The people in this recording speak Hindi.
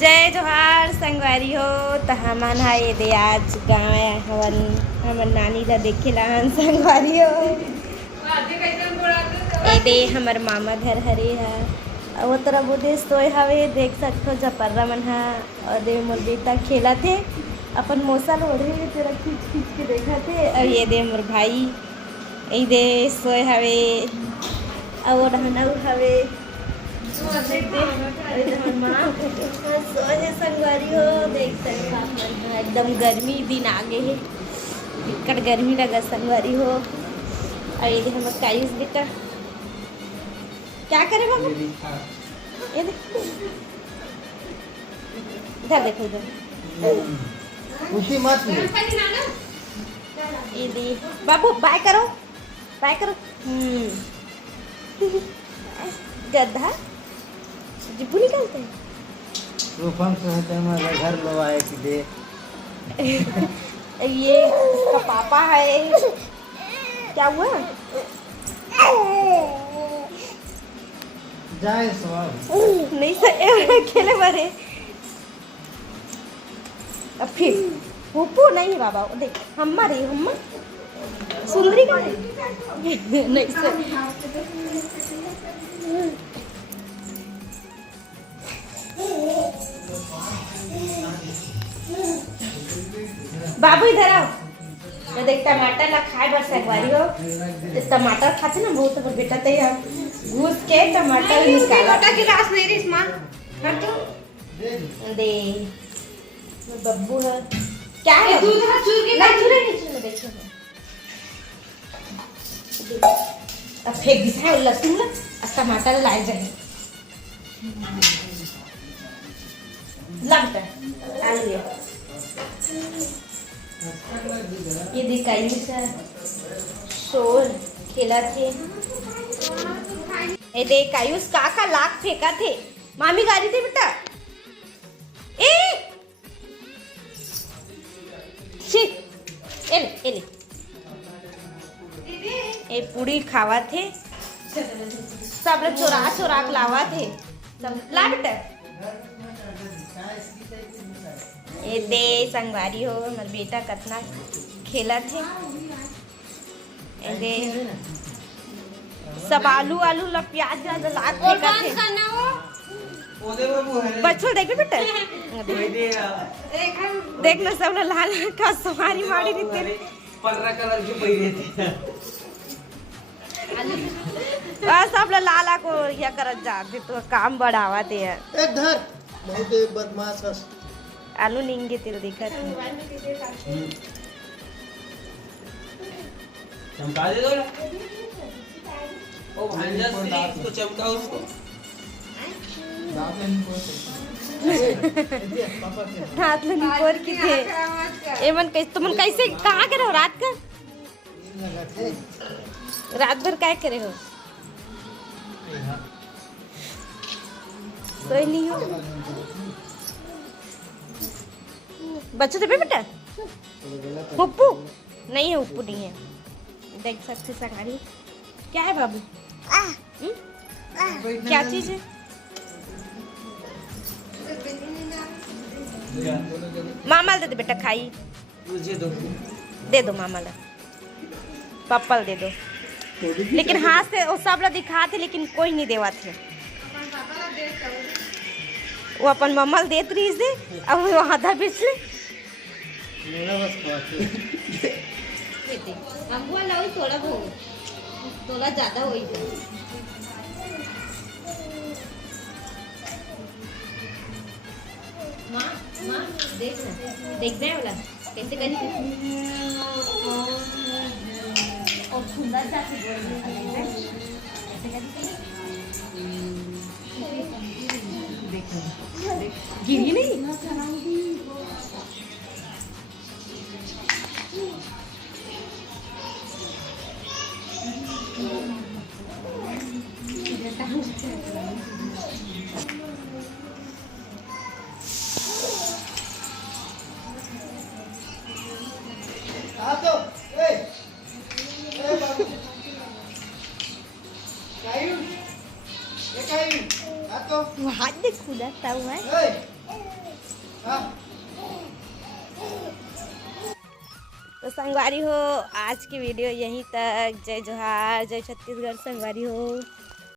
जय जोहार संगवारी हो। तो हमन हा ये दे आज गाँव हवन हमन नानी ला देखे लाहन संगवारी हो। ये दे हमर मामा घर हरे हा और वो तरह वो देश तो हवे देख सकते हो जपर्रा मन हा और दे मोर बेटा खेला थे अपन मौसा लोढ़े में तेरा खींच खींच के देखा थे। और ये दे मोर भाई ये दे सोए हवे और रहना हवे सोहे संगवारी हो। देख सकते एकदम गर्मी दिन आगे है टिकट गर्मी लगा संगवारी हो। और ये हम कायुस बेटा क्या करे बाबू ये देखो इधर देखो इधर खुशी मत ये दे बाबू बाय करो गधा जिब्बू निकालते हैं रूपम से हमारे घर लो आए कि दे ये इसका पापा है। क्या हुआ जाए सवाल नहीं सर खेले बारे अब फिर पुप्पू नहीं बाबा देख हम्मा रही हम्मा सुंदरी का नहीं सर बाबू इधर आओ मैं देख टमाटर ला खाए बर सकवारी हो। टमाटर खाते ना बहुत पर बेटा ते घुस के टमाटर निकाला का गिलास नहीं रे मान हट तो दे बब्बू है क्या है दूध है चूर के नहीं चूरे नहीं चूरे देखो अब फेंक दिया लहसुन ला टमाटर लाए जाए लगता आलू ये दिखाई सर शोर खेला थे ये देख आयुष काका लाख फेंका थे मामी गाड़ी थे बेटा ए एले ए पूरी खावा थे सब लोग चोरा के लावा थे सब ला बेटा ये दे संगवारी हो हमारे बेटा कितना खेला थे ये दे सब आलू ला प्याज ला फेंका थे बच्चों देख बेटा देख ना सब लाल का सवारी मारी रहते पर्रा कलर की पहिरे थे सब लाला को यह करत जाते तो काम बढ़ावा दे एक धर बहुत बदमाश है आलू नींगे तेल देखा चमका दे दो ओ भांजा से इसको चमका उसको हाथ में निपोर की थे एमन कैसे तुमन कैसे कहाँ करे हो रात का रात भर क्या करे हो सोए नहीं हो बच्चों तो बेटा उप्पू नहीं है उप्पू नहीं है देख सकते सगारी क्या है बाबू क्या चीज है मामा दे दो बेटा खाई दे दो मामा ला पप्पल दे दो लेकिन हाथ से वो सब ला दिखाते लेकिन कोई नहीं देवा थे वो अपन मम्मल देत रही से अब वो आधा बेच ले हमको लगे थोड़ा बहुत थोड़ा ज्यादा होई माँ देख दे वाला कैसे करी और सुंदर सा गिरी नहीं हाथ देख देखता हूँ मैं। तो संगवारी हो, आज की वीडियो यहीं तक। जय जोहार, जय छत्तीसगढ़ संगवारी हो।